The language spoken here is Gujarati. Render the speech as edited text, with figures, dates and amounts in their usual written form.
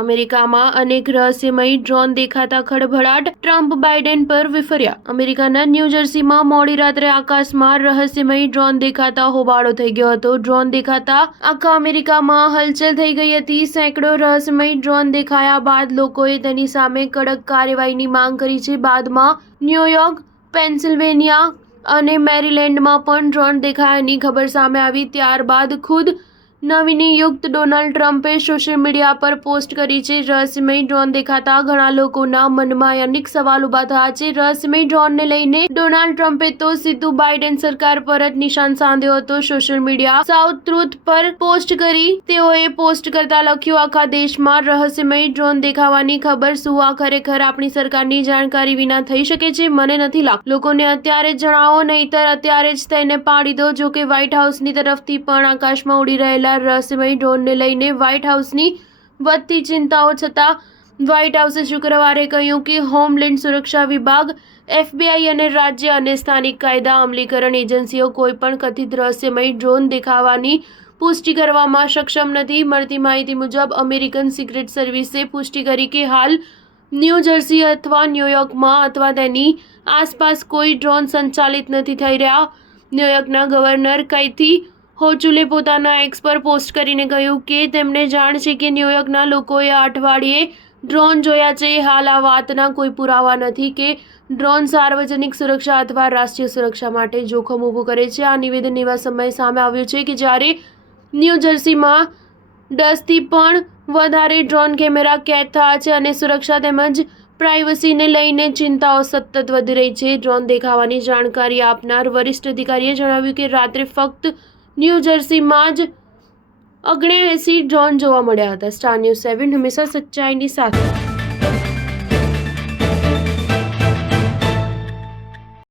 અમેરિકામાં અનેક રહસ્યમય ડ્રોન દેખાતા ખળભળાટ, ટ્રમ્પ બાઇડેન પર વિફર્યા. અમેરિકાના ન્યૂજર્સીમાં મોડી રાત્રે આકાશમાં રહસ્યમય ડ્રોન દેખાતા હોબાળો થઈ ગયો હતો. ડ્રોન દેખાતા આખા અમેરિકામાં હલચલ થઈ ગઈ હતી. સેંકડો રહસ્યમય ડ્રોન દેખાયા બાદ લોકોએ તેની સામે કડક કાર્યવાહીની માંગ કરી છે. બાદમાં ન્યૂયોર્ક, પેન્સિલ્વેનિયા અને મેરીલેન્ડમાં પણ ડ્રોન દેખાયાની ખબર સામે આવી. ત્યારબાદ ખુદ નવનિયુક્ત ડોનાલ્ડ ટ્રમ્પે સોશિયલ મીડિયા પર પોસ્ટ કરી છે. રહસ્યમય ડ્રોન દેખાતા ઘણા લોકોના મનમાં અનેક સવાલ ઉભા થયા છે. રહસ્યમય ડ્રોનને લઈને ડોનાલ્ડ ટ્રમ્પે તો સીધું બાઇડેન સરકાર પર જ નિશાન સાધ્યો હતો. સોશિયલ મીડિયા સાઉથ ટ્રુથ પર પોસ્ટ કરી તેઓએ પોસ્ટ કરતા લખ્યું, આખા દેશમાં રહસ્યમય ડ્રોન દેખાવાની ખબર શું આ ખરેખર આપણી સરકારની જાણકારી વિના થઈ શકે છે? મને નથી લાગતું. લોકોને અત્યારે જ જણાવો, નહીતર અત્યારે જ તેને પાડી દો. જો કે વ્હાઇટ હાઉસની તરફથી પણ આકાશમાં ઉડી રહેલા રહસ્યમય ડ્રોનને લઈને વ્હાઇટ હાઉસની વધતી ચિંતાઓ છતાં વ્હાઇટ હાઉસે શુક્રવારે કહ્યું કે હોમલેન્ડ સુરક્ષા વિભાગ, FBI અને રાજ્ય અને સ્થાનિક કાયદા અમલીકરણ એજન્સીઓ કોઈપણ કથિત રહસ્યમય ડ્રોન દેખાવાની પુષ્ટિ કરવામાં સક્ષમ નથી. મળતી માહિતી મુજબ અમેરિકન સિક્રેટ સર્વિસે પુષ્ટિ કરી કે હાલ ન્યૂ જર્સી અથવા ન્યૂયોર્કમાં અથવા તેની આસપાસ કોઈ ડ્રોન સંચાલિત નથી થઈ રહ્યા. ન્યૂયોર્કના ગવર્નર કૈથી હોચુલે પોતાના એક્સ પર પોસ્ટ કરીને કહ્યું કે તેમને જાણ છે કે ન્યૂયોર્કના લોકોએ આ અઠવાડિયે ડ્રોન જોયા છે. હાલ આ વાતના કોઈ પુરાવા નથી કે ડ્રોન સાર્વજનિક સુરક્ષા અથવા રાષ્ટ્રીય સુરક્ષા માટે જોખમ ઊભું કરે છે. આ નિવેદન એવા સમયે સામે આવ્યું છે કે જ્યારે ન્યૂ જર્સીમાં 10થી પણ વધારે ડ્રોન કેમેરા કેદ થયા છે અને સુરક્ષા તેમજ પ્રાઇવસીને લઈને ચિંતાઓ સતત વધી રહી છે. ડ્રોન દેખાવાની જાણકારી આપનાર વરિષ્ઠ અધિકારીએ જણાવ્યું કે રાત્રે ફક્ત ન્યૂ જર્સીમાં જ 79 ડ્રોન જોવા મળ્યા હતા. સ્ટાર ન્યૂઝ 7 હંમેશા સચ્ચાઈની સાથે.